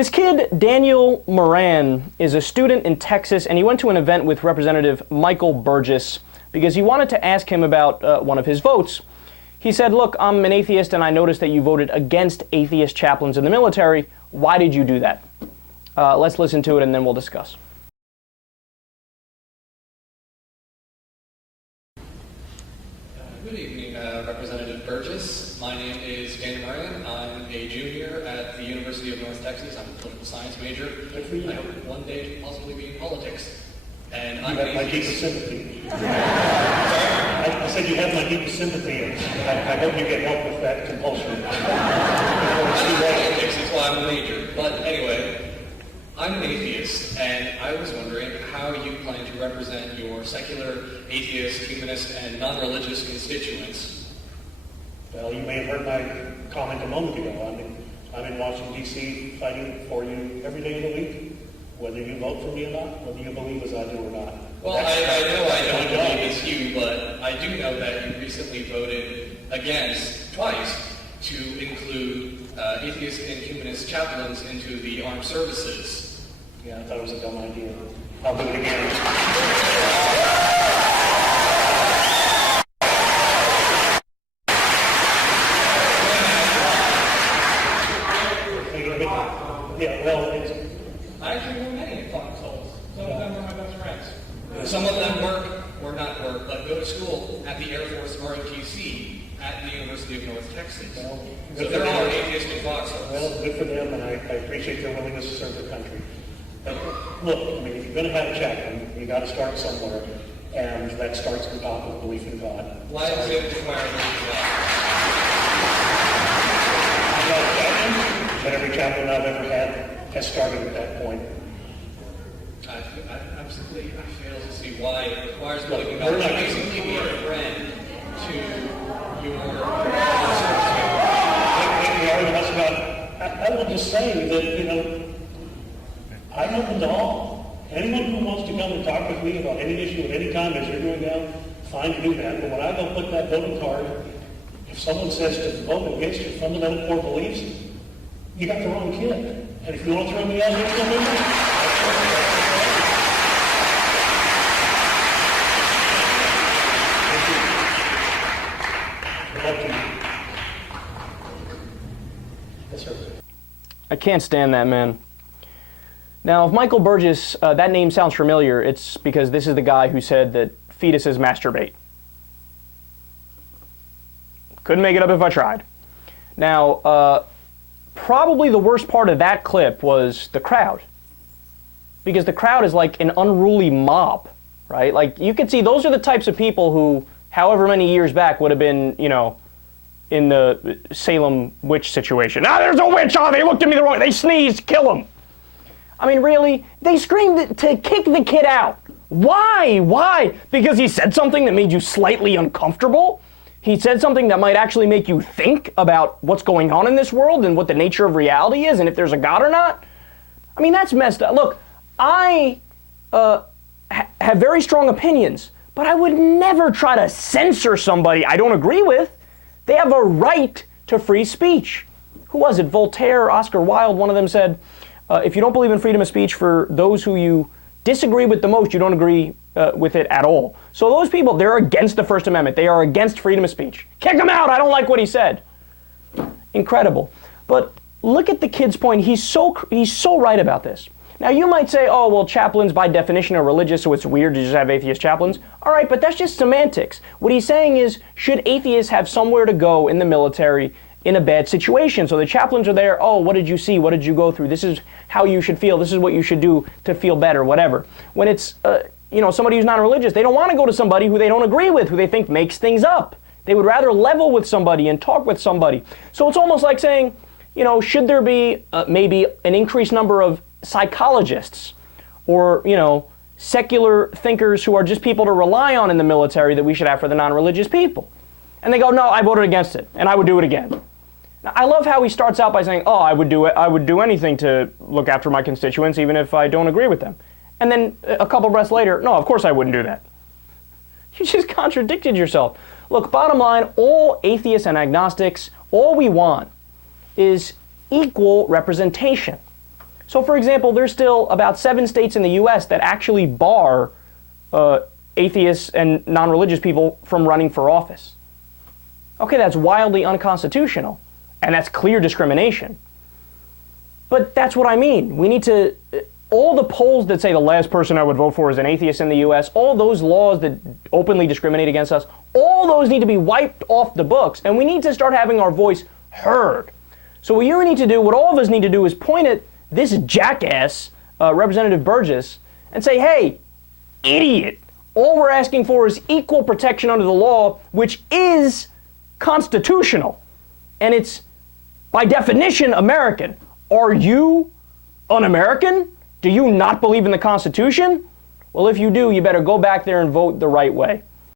This kid, Daniel Moran, is a student in Texas, and he went to an event with Representative Michael Burgess because he wanted to ask him about one of his votes. He said, look, I'm an atheist, and I noticed that you voted against atheist chaplains in the military. Why did you do that? Let's listen to it, and then we'll discuss. Good evening, Representative Burgess. My name is Daniel Moran. I'm a junior at the University of North Texas. I'm a political science major. I hope one day to possibly be in politics. And I'm my deepest sympathy. I said you have my deepest sympathy, and I hope you get help with that compulsion. Politics is why I'm a major. But anyway, I'm an atheist, and I was wondering how you plan to represent your secular, atheist, humanist, and non-religious constituents. Well, you may have heard my comment a moment ago. I'm in Washington, D.C., fighting for you every day of the week, whether you vote for me or not, whether you believe as I do or not. Well, I know I don't believe it's you, but I do know that you recently voted against, twice, to include atheist and humanist chaplains into the armed services. Yeah, I thought it was a dumb idea. I'll do it again. Yeah, well, I actually know many foxholes. Some of them are my best friends. Some of them work, or not work, but go to school at the Air Force ROTC at the University of North Texas. Well, so there are atheistic foxholes. Well, good for them, and I appreciate their willingness to serve their country. But look, I mean, if you're going to have a chaplain, you got to start somewhere, and that starts at the top of belief in God. Why does it require belief in God? But every chaplain I've ever had has started at that point. I fail to see why it requires belief in God. You're basically be a friend to your I will just say that, I'm open to all. Anyone who wants to come and talk with me about any issue at any time, as you're doing now, fine to do that. But when I go put that voting card, if someone says to vote against your fundamental core beliefs, you got the wrong kid. And if you want to throw me out, you're still in there. Yes, sir. I can't stand that man. Now, if Michael Burgess, that name sounds familiar, it's because this is the guy who said that fetuses masturbate. Couldn't make it up if I tried. Now, probably the worst part of that clip was the crowd. Because the crowd is like an unruly mob, right? Like, you can see those are the types of people who, however many years back, would have been, in the Salem witch situation. Ah, there's a witch! Oh, they looked at me the wrong way. They sneezed. Kill him. I mean, really? They screamed to kick the kid out. Why? Why? Because he said something that made you slightly uncomfortable? He said something that might actually make you think about what's going on in this world and what the nature of reality is and if there's a God or not? I mean, that's messed up. Look, I have very strong opinions, but I would never try to censor somebody I don't agree with. They have a right to free speech. Who was it? Voltaire, Oscar Wilde, one of them said, if you don't believe in freedom of speech for those who you disagree with the most, you don't agree with it at all. So those people, they're against the First Amendment. They are against freedom of speech. Kick him out. I don't like what he said. Incredible. But look at the kid's point. He's so right about this. Now, you might say, oh, well, chaplains by definition are religious, so it's weird to just have atheist chaplains. All right, but that's just semantics. What he's saying is, should atheists have somewhere to go in the military in a bad situation? So the chaplains are there. Oh, what did you see? What did you go through? This is how you should feel. This is what you should do to feel better, whatever. When it's, somebody who's non-religious, they don't want to go to somebody who they don't agree with, who they think makes things up. They would rather level with somebody and talk with somebody. So it's almost like saying, should there be maybe an increased number of psychologists or, secular thinkers who are just people to rely on in the military that we should have for the non-religious people? And they go, no, I voted against it, and I would do it again. Now, I love how he starts out by saying, oh, I would do anything to look after my constituents, even if I don't agree with them. And then a couple breaths later, no, of course I wouldn't do that. You just contradicted yourself. Look, bottom line, all atheists and agnostics, all we want is equal representation. So, for example, there's still about 7 states in the U.S. that actually bar atheists and non-religious people from running for office. Okay, that's wildly unconstitutional, and that's clear discrimination. But that's what I mean. We need to, all the polls that say the last person I would vote for is an atheist in the U.S., all those laws that openly discriminate against us, all those need to be wiped off the books, and we need to start having our voice heard. So what you need to do, what all of us need to do, is point at this jackass, Representative Burgess, and say, hey, idiot, all we're asking for is equal protection under the law, which is constitutional, and it's, by definition, American. Are you un-American? Do you not believe in the Constitution? Well, if you do, you better go back there and vote the right way.